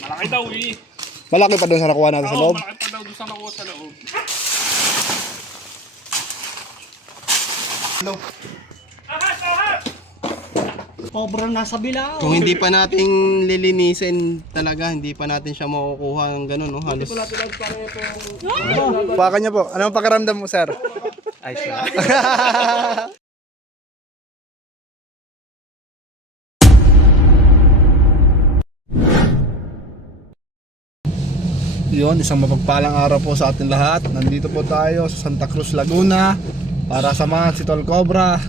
Malaki daw eh. Malaki pa doon sa nakuha natin sa Oo, loob. malaki pa daw doon sa nakuha sa loob. Hello. Ahas! Ahas! Sobrang nasa bilao. Kung hindi pa natin lilinisin talaga, hindi pa natin siya makukuha ng gano'n, no? Halos. Baka niya po. Anong pakiramdam mo, sir? Ayos na. Yun, isang mapagpalang araw po sa atin lahat. Nandito po tayo sa Santa Cruz, Laguna para samahan si Tol Cobra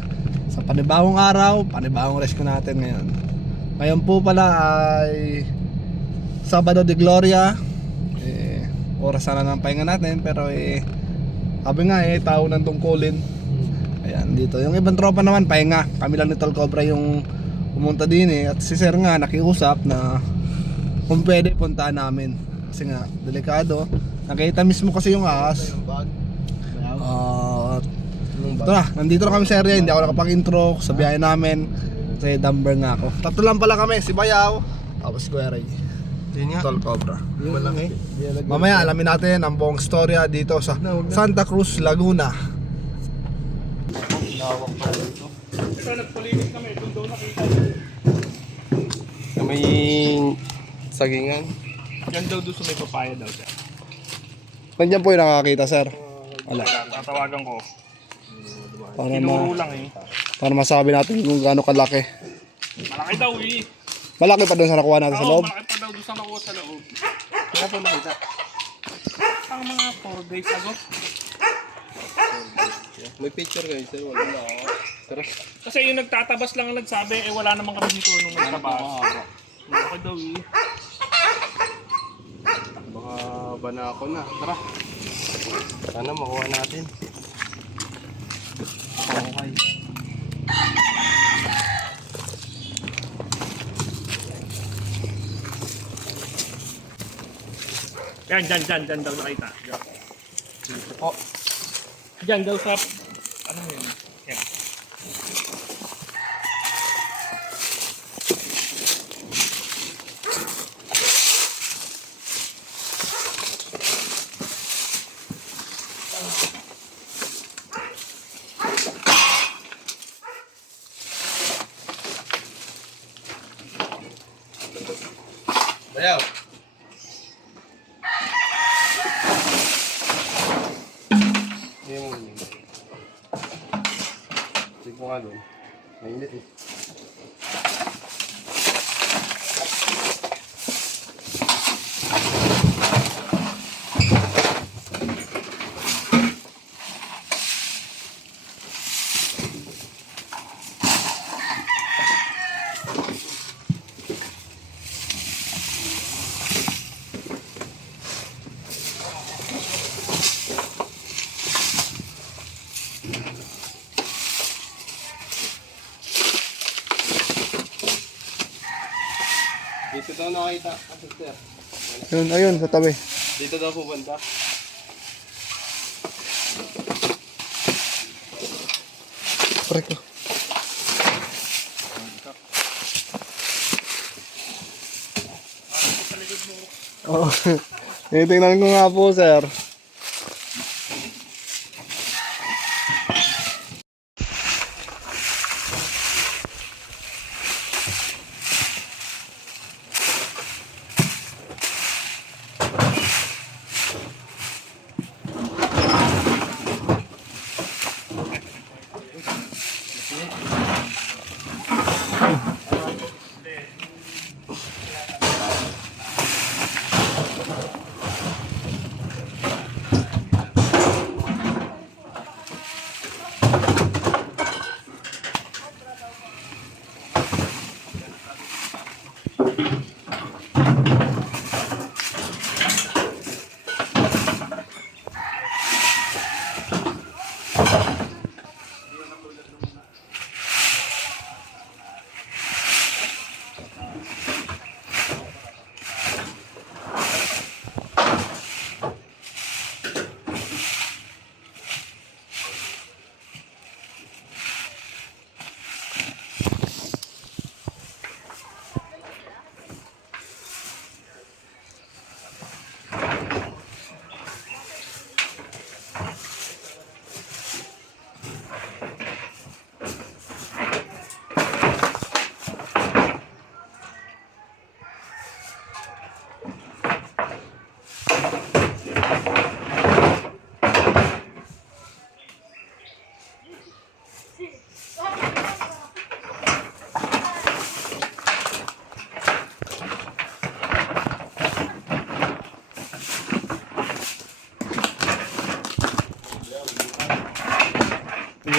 sa panibagong araw, panibagong rescue natin ngayon. Ngayon po pala ay Sabado de Gloria. Oras na ng pahinga natin, pero sabi nga tao ng tungkulin. Ayan, dito. Yung ibang tropa naman, pahinga. Kami lang ni Tol Cobra yung pumunta din at si Sir nga nakiusap na kung pwede puntaan namin. Kasi nga, delikado. Nakita mismo kasi yung ahas. Ito na, nandito na kami sa area. Hindi ako nakapag-intro sa biyahe namin. Kasi dumber nga ako. Tatlo lang pala kami, si Bayaw, tapos si Kuya Ray. Yun nga. Tol Cobra. Malaki. Mamaya alamin natin ang buong storya dito sa Santa Cruz, Laguna. Ito, nagpalinis kami. Doon daw nakita. May sagingan. Yan daw doon sa may papaya daw siya. Nandiyan po yung nakakita, sir. Wala. Tatawagan ko. Para, Tinuro lang eh. para masabi natin kung gaano kalaki. Malaki daw eh. Malaki pa doon sa nakuha natin sa Oo, loob. malaki pa daw doon sa nakuha sa loob. Kaya po nakita. Ang mga 4 days ago. May picture kayo, sir. Wala na ako. Tara. Kasi yung nagtatabas lang ang nagsabi, wala namang kami dito nung nagtabas. Malaki daw eh. Baka bana ako na. Tara. Sana makuha natin. Okay. Dyan daw nakita. Dito po. Dyan daw sa, ano yun? Yan. Bayaw. Sige po nga doon. Mainit eh. Dito daw nakita. Sir. Ayun, sa tabi. Dito daw pupunta. Correct ko. Oo. Tingnan ko nga po, sir.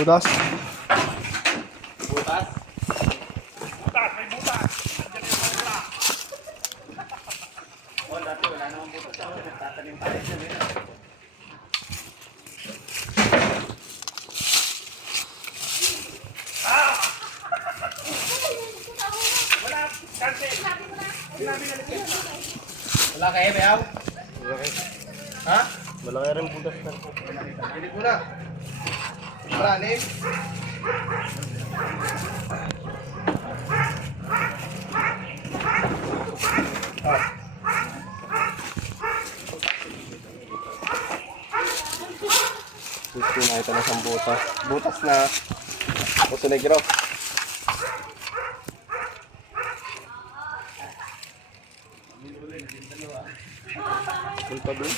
butas. Butas, may butas. Nandiyan yung cobra. Oh, dati wala namang butas. Nagtatanim tayo dyan eh. Wala, kasi. Wala kayo, Bayaw? Ha? Malaki rin butas na. Pilit mo na. Malalim. Nakita na siyang butas. Butas na. Puso negro. Punta dun.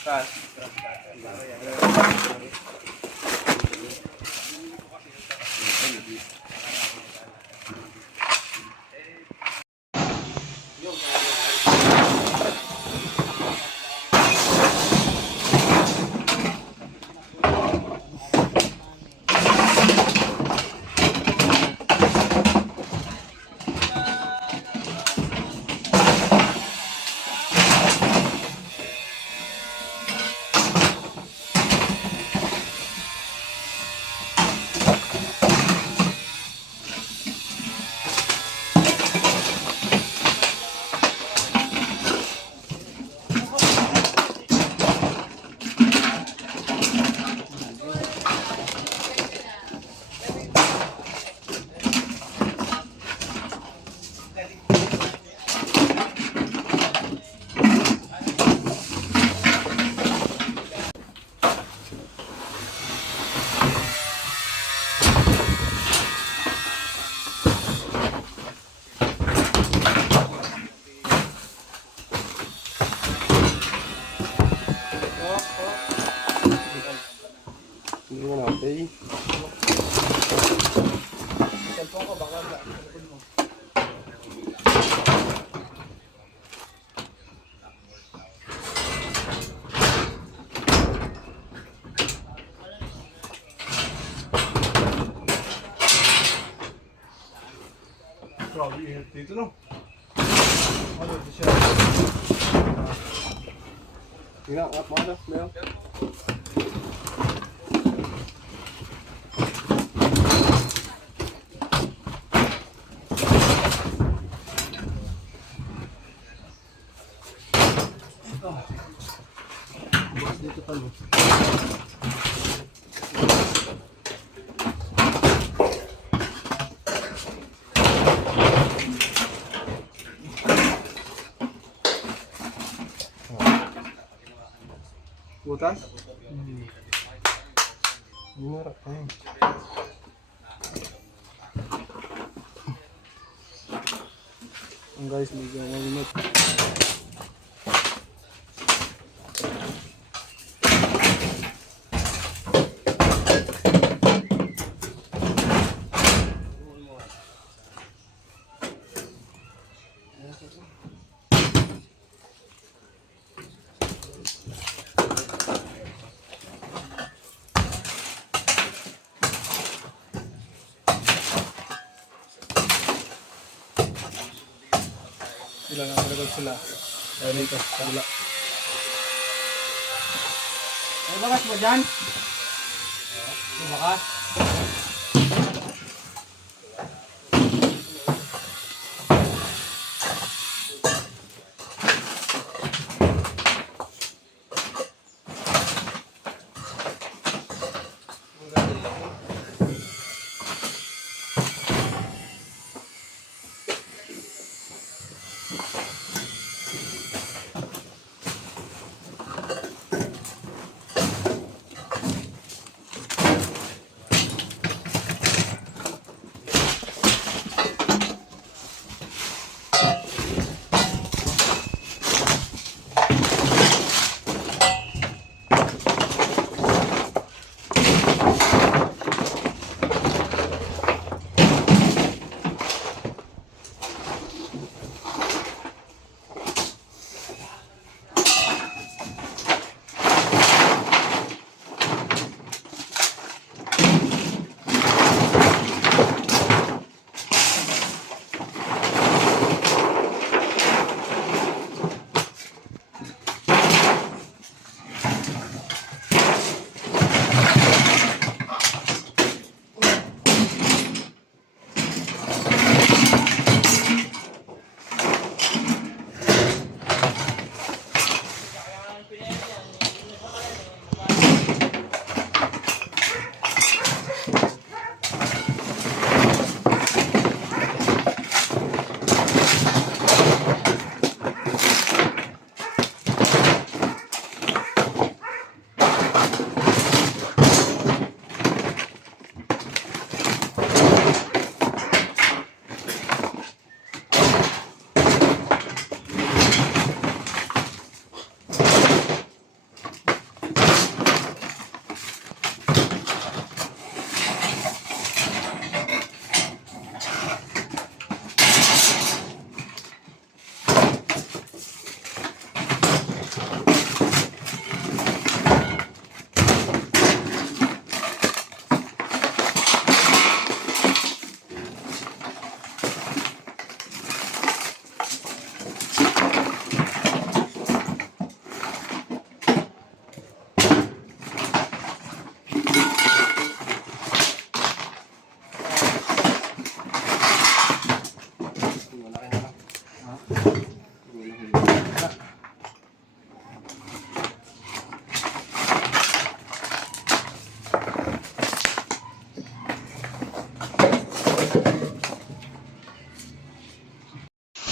Saan? Hindi mo natin. Grabe, dito no. Ano dito siya? Tingnan, angat mo na, Leo. Dito pa no. Butas? Binarap pa yun. Ang guys, medyo malimit. Sila nga malagod sila. Kaya dito, kabila. May bakas mo dyan? May bakas?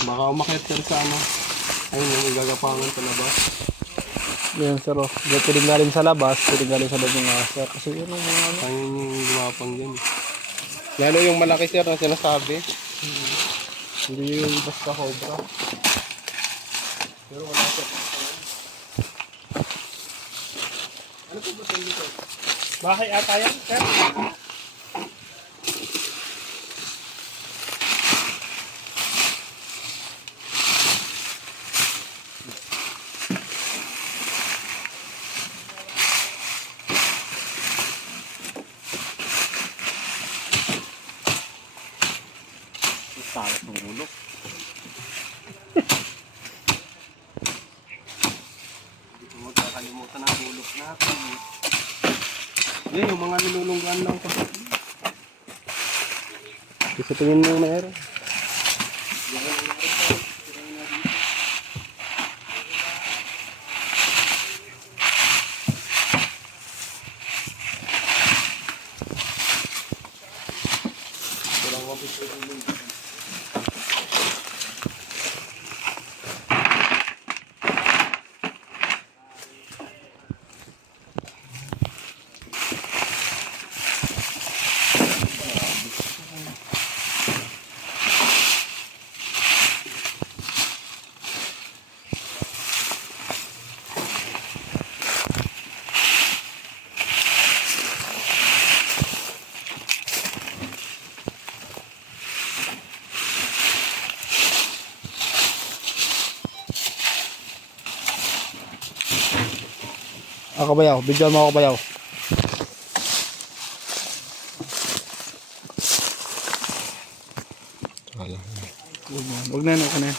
Baka umakyat sir sa ano. Ayun yung gagapangan sa labas. Yan sir, oh. Pwede galing sa labas, pwede galing sa loob ng sir. Kasi yun ang mga ano. Ayun yung gumapang dyan. Lalo yung malaki sir na sinasabi. Hindi yung basta cobra. Pero wala sir. Bahay ata yan, sir. Salat ng ulo. Hindi ko magkakalimutan ang bulok natin. Yan yung mga nilulunggan lang ko. Kasi tingin mo meron. Ako bayaw, bigyan mo ako bayaw. Huwag na yun, okay na yun.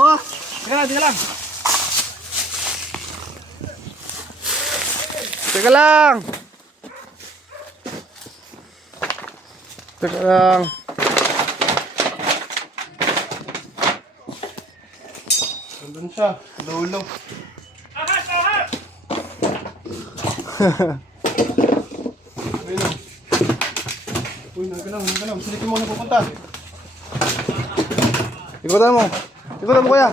Oh, teka lang. Teka lang! Teka lang. Nandun siya, dulo. Ahas! Ahas! Ayun o. Uy, nagalaw. Silipin mo na pupunta. Ikutan mo. Ikutan mo kuya.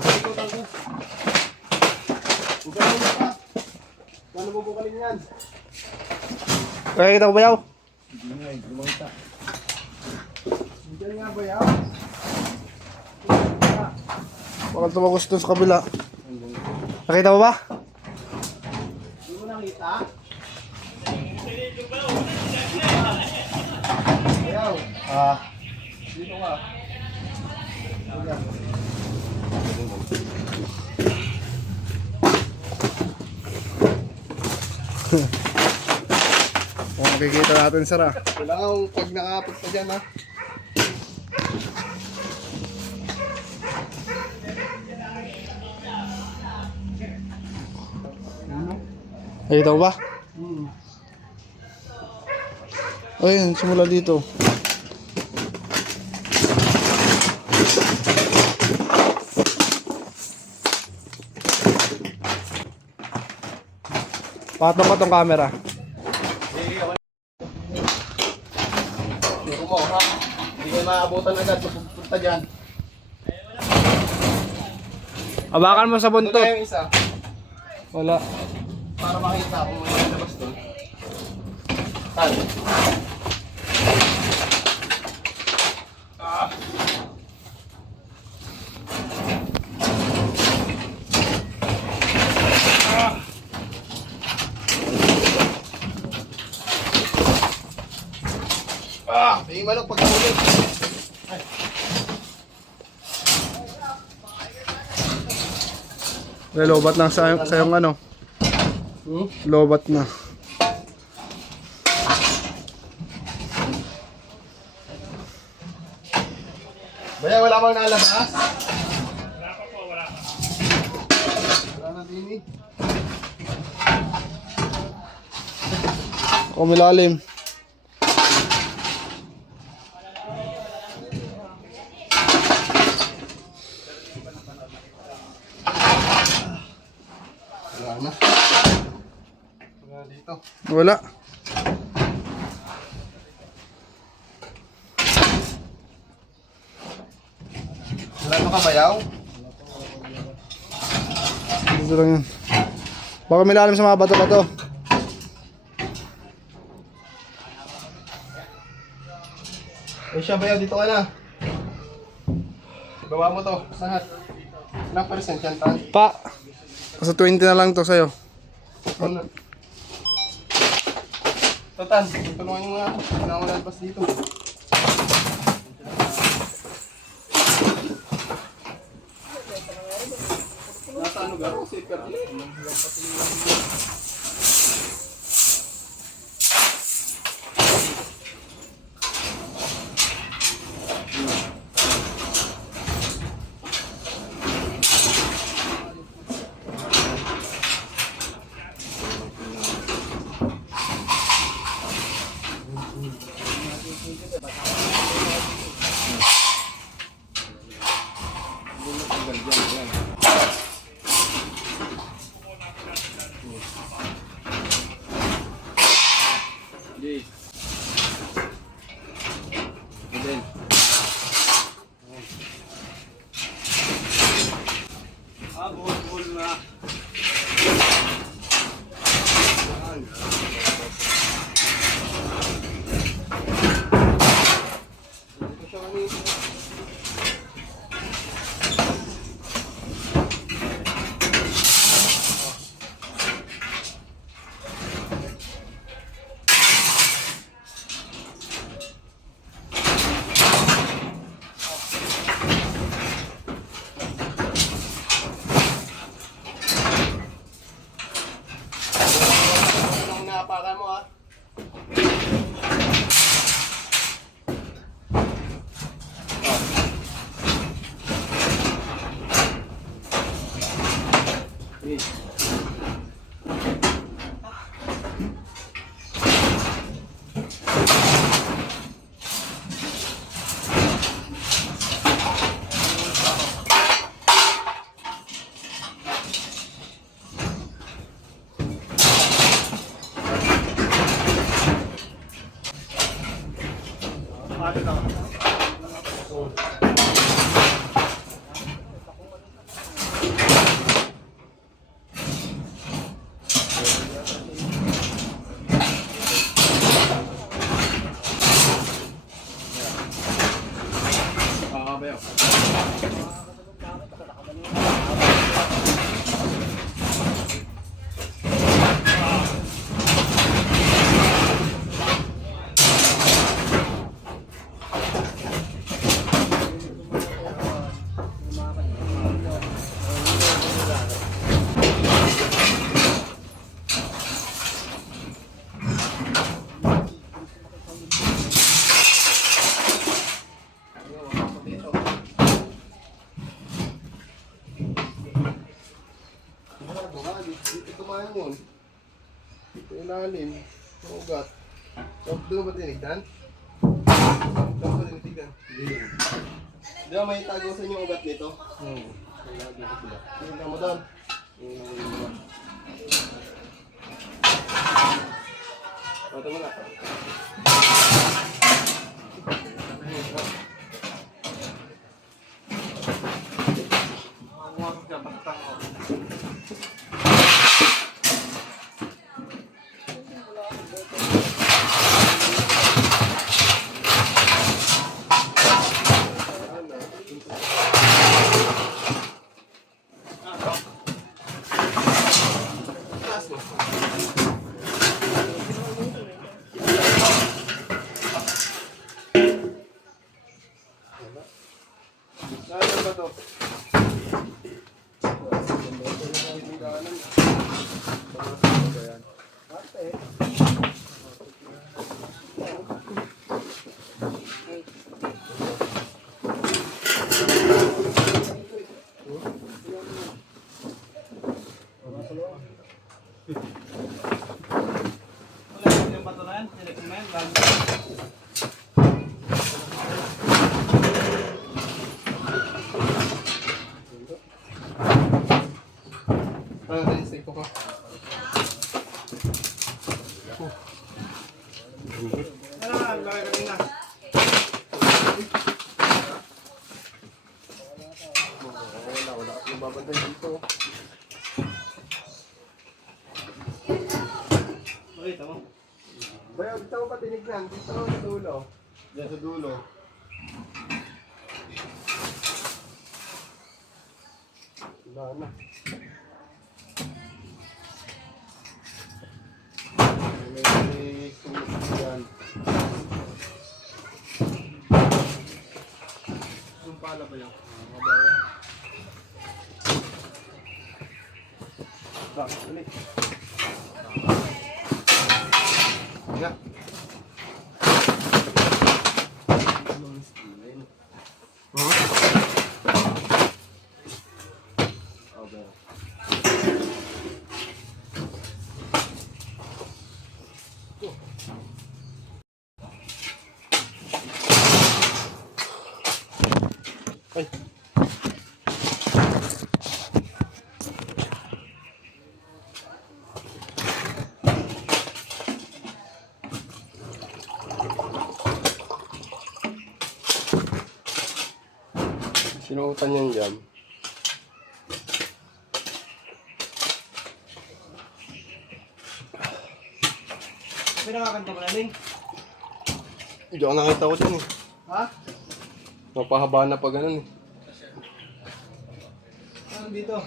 Huwag ka na pa. Paano bubukalin yan? Nakikita ko ba yaw? Diyan nga ba yaw? Baka tumagos dun sa kabila. Nakita mo ba? Hindi mo nakita? Ayaw. Dito ka. Makikita natin sara. Kailangan pag nakapag pa dyan ha. Nakita mo ba? Ayun, simula dito. Patong ka tong camera. Dito mo ha. Hindi kayo maabutan agad. Pupunta dyan. Abakan mo sa Ito buntot. na yung isa. Wala. Para makita kung may lalabas doon. Tal. May manok pagkahuli. Lobat na sa yung ano. Lobat na. Baya, wala bang nalabas? Wala pa po, wala pa. Wala na din eh. Kumilalim. Wala na. Wala dito. Wala. Wala na kabayaw? Dito lang yan. Baka milalim sa mga bato-bato. Eh siya bayaw, dito ka na. Bawa mo to. Lahat. Ilang percent yan, Tan? Pa. Sa 20 na lang to sa'yo. Ano? Ito, Tan. Tulungan nyo nga ako. Kailangan ko lalabas dito. Nasa ano garo? Safer ulit. Dito tumahan yun. Dito ilalim. Ugat. So, doon ba tinignan? Doon ba tinignan? Hindi. Di ba may tago sa inyo ugat nito? Tingnan mo doon. Ito mo na. Saan ba to? Ko ka. Laki kanina. Wala akong babantay dito. Uy, tama. Bayo, dito ko pa tinignan. Dito sa dulo. Diyan sa dulo. Wala na. May sumusok yan. Yung pala ba yan? Mabayan. Bak, ulit. Nga. Ay. Sinuutan yan dyan. May nakakanta mo na, Ling? Hindi ako nakita ko dyan eh. Ha? Mapahaba na pa ganun eh. Ano dito?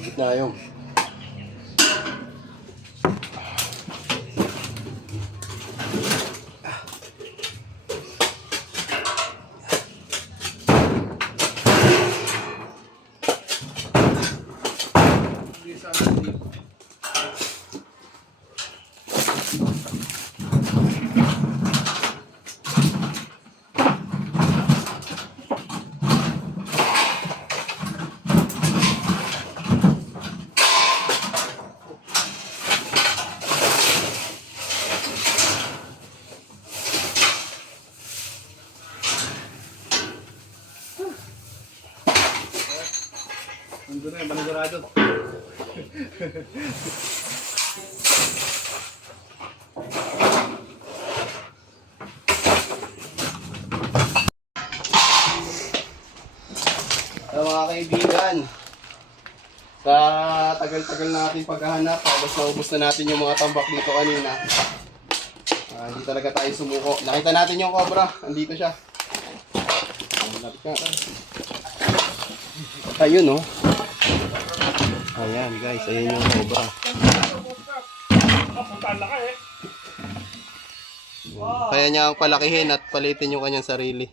Gitna yun. Hindi sa ano dito. Nandun na yung panigurado. Mga kaibigan, sa tagal-tagal natin paghahanap, tapos naubos na natin yung mga tambak dito kanina. Hindi talaga tayo sumuko. Nakita natin yung cobra, andito siya. Ayun oh. Ayan guys, ayun yung cobra. Punta ang laki eh. Kaya niya ang palakihin at palitin yung kanyang sarili.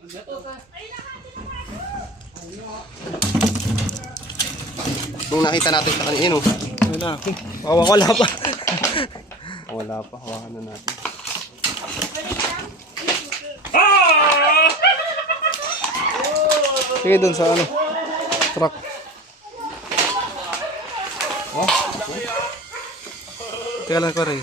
Nung nakita natin sa kanina, oh. Ano na? Wala pa. Wala pa, hawakan na natin. Ah! Sige dun sa ano. Truck. Oh, Teka lang ko rin.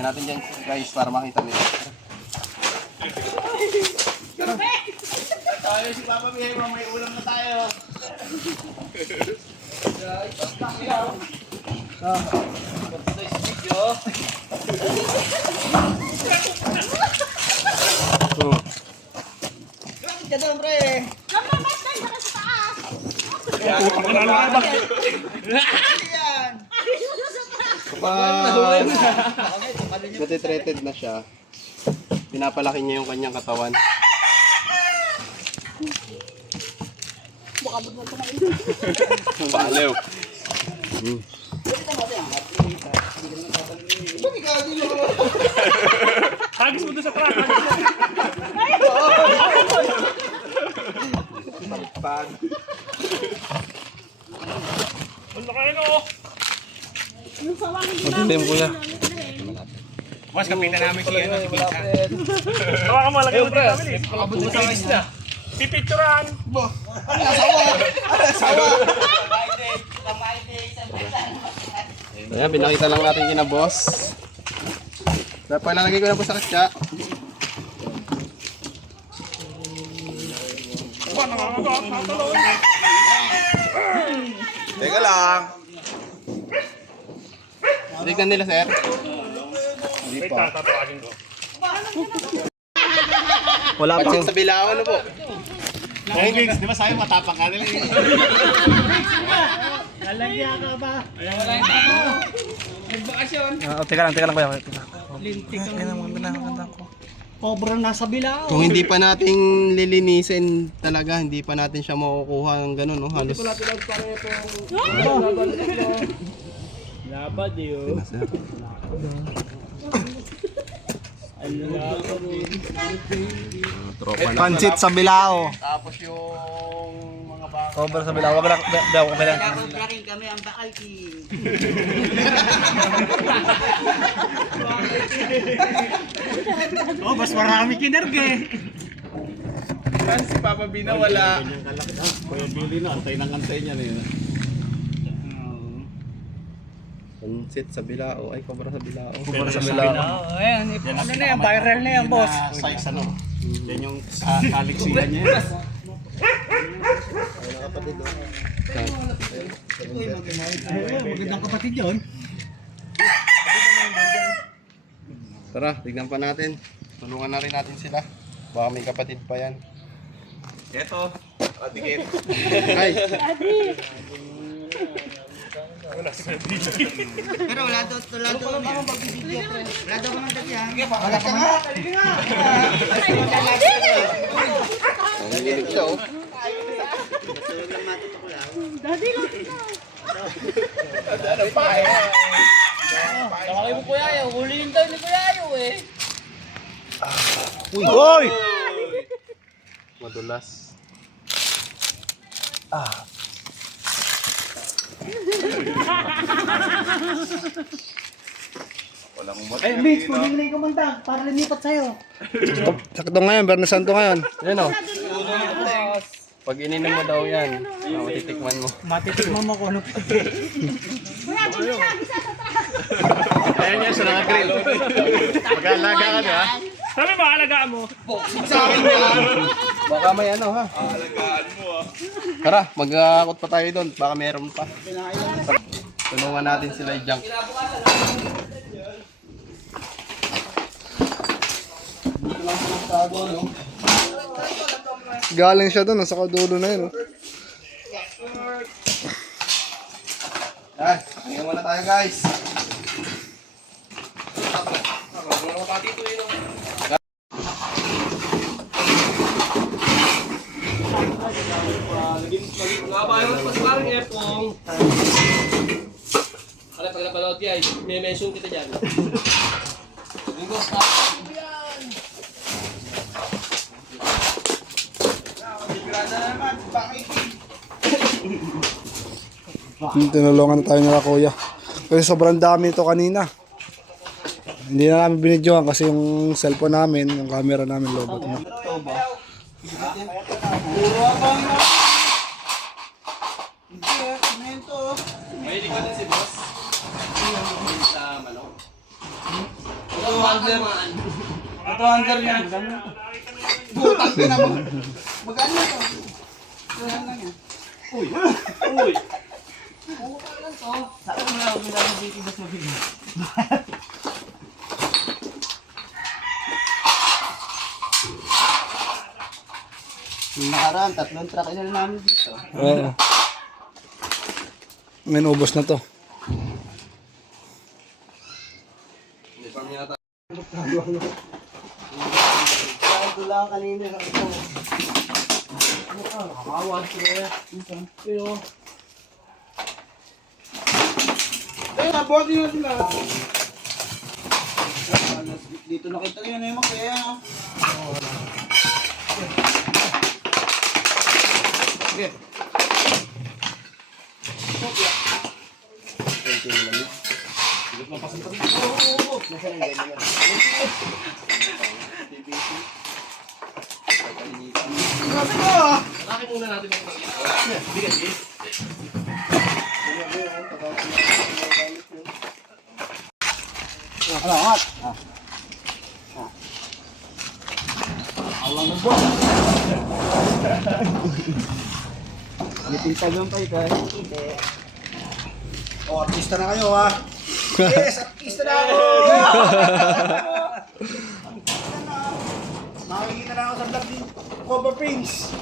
tingnan natin dyan guys para makita nila. Tayo si Papa Mihiro, may ulam na tayo. Natitreated na siya. Pinapalaki niya yung kanyang katawan. Baliw. Hagis mo doon sa truck. Ano kayo no? Madilim kuya. Boss, kapitan namin si ano, si Pizza. Tawa ka malaki mo dito namin eh. Mabilis na. Pipicturan. Ayan, binakita lang natin kina boss. Dapat palalagay ko na po sa katsa. Ba, nangangagat. Natalon. Teka lang. Tignan nila sir. Hindi Wait, pa. tatawagin ko. Wala pa. Pansit sa bilao ano po? Hey, Vince, di ba sa'yo matapang ka nila? Teka lang kuya. Lintik ang maganda ko. Cobra nasa bilao. Kung hindi pa natin lilinisin talaga, hindi pa natin siya makukuha ng gano'n, no? Halos. Labad yun. Pansit sa bilao. Tapos yung mga baka. Cobra sa bilao. Wag lang. Okay lang. Kami ang bakal king. Oh, mas marami kinarga eh. Si Papa Bina wala. Kuya Billy na, antay ng antay niya na yun. Pansit sa bilao. Ay, cobra sa bilao. Cobra sa bilao. Ayan, ano na yan, viral na yan, boss. Size ano? Yan yung kaliksihan niya. Magandang kapatid yun. Tara, tignan pa natin. Tulungan na rin natin sila. Baka may kapatid pa yan. Eto, atikit. Ay, Pero wala daw mga pagbibigyan. Wala daw mga dagyan. Wala ka nga. nalilig siya oh. Tawagin mo Kuya Ayo, huliin daw ni Kuya Ayo eh. Uy! Madulas. Eh, Mitch, kunin na yung kumanda para lumipat sa'yo. Sakto ngayon, Bernes Santo ngayon. Yan oh. Pag ininom mo daw yan, matitikman mo. Matitikman mo kung ano. Ayan yan, sa naka-grill. Mag-alaga ka na. Sabi ba, alagaan mo? Baka may ano ha. Alagaan mo ah. Tara, mag-akot pa tayo doon. Baka meron pa. Tulungan natin sila i-junk. Galing siya doon, sa kadulo na yun. Yan, tingnan muna tayo guys. Mang Epong. Wala, pag napanood yan, may mention kita dyan. Bigos na. Tinulungan na tayo nila kuya. Kasi sobrang dami ito kanina. Hindi na namin binidyohan kasi yung cellphone namin, yung camera namin lobot na. Mahilig ka din si boss. Sa manok. Ito under niya. Butang din naman. Magkano ito? Uy! Saan mo na ginagawa dito mas mabili? Yung nakaraan, 3 truck inal namin dito. Oo. Ngayon ubos na to. Ito lang kanina ito. Ayun, nabuhat nyo sila. Dito nakita nyo na yung mga kaya. Okay. Bakit muna natin ang bigat eh? Alamat. Nipintag lang tayo guys. Oh, artista na kayo ha. Yes, artista na ako. Makikita na ako sa vlog ni Cobra Prince.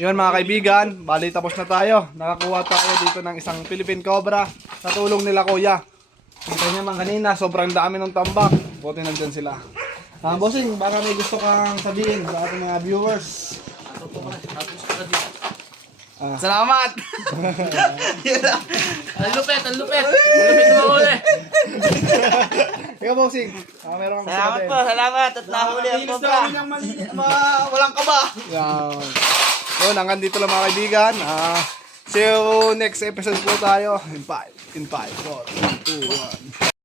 Yun mga kaibigan, bali tapos na tayo. Nakakuha tayo dito ng isang Philippine Cobra sa tulong nila kuya. Kita niyo man kanina, sobrang dami ng tambak. Buti nandyan sila. Bossing, baka may gusto kang sabihin sa ating mga viewers. Salamat! Ang lupet! Ang lupit! Ang lupit mo uli! Ikaw bossing, meron kang gusto Salamat sabihin. po, salamat at nahuli ang cobra. Walang kaba. Yan. Yun, hanggang dito lang mga kaibigan. See you next episode po tayo. In 5, 4, 3, 2, 1.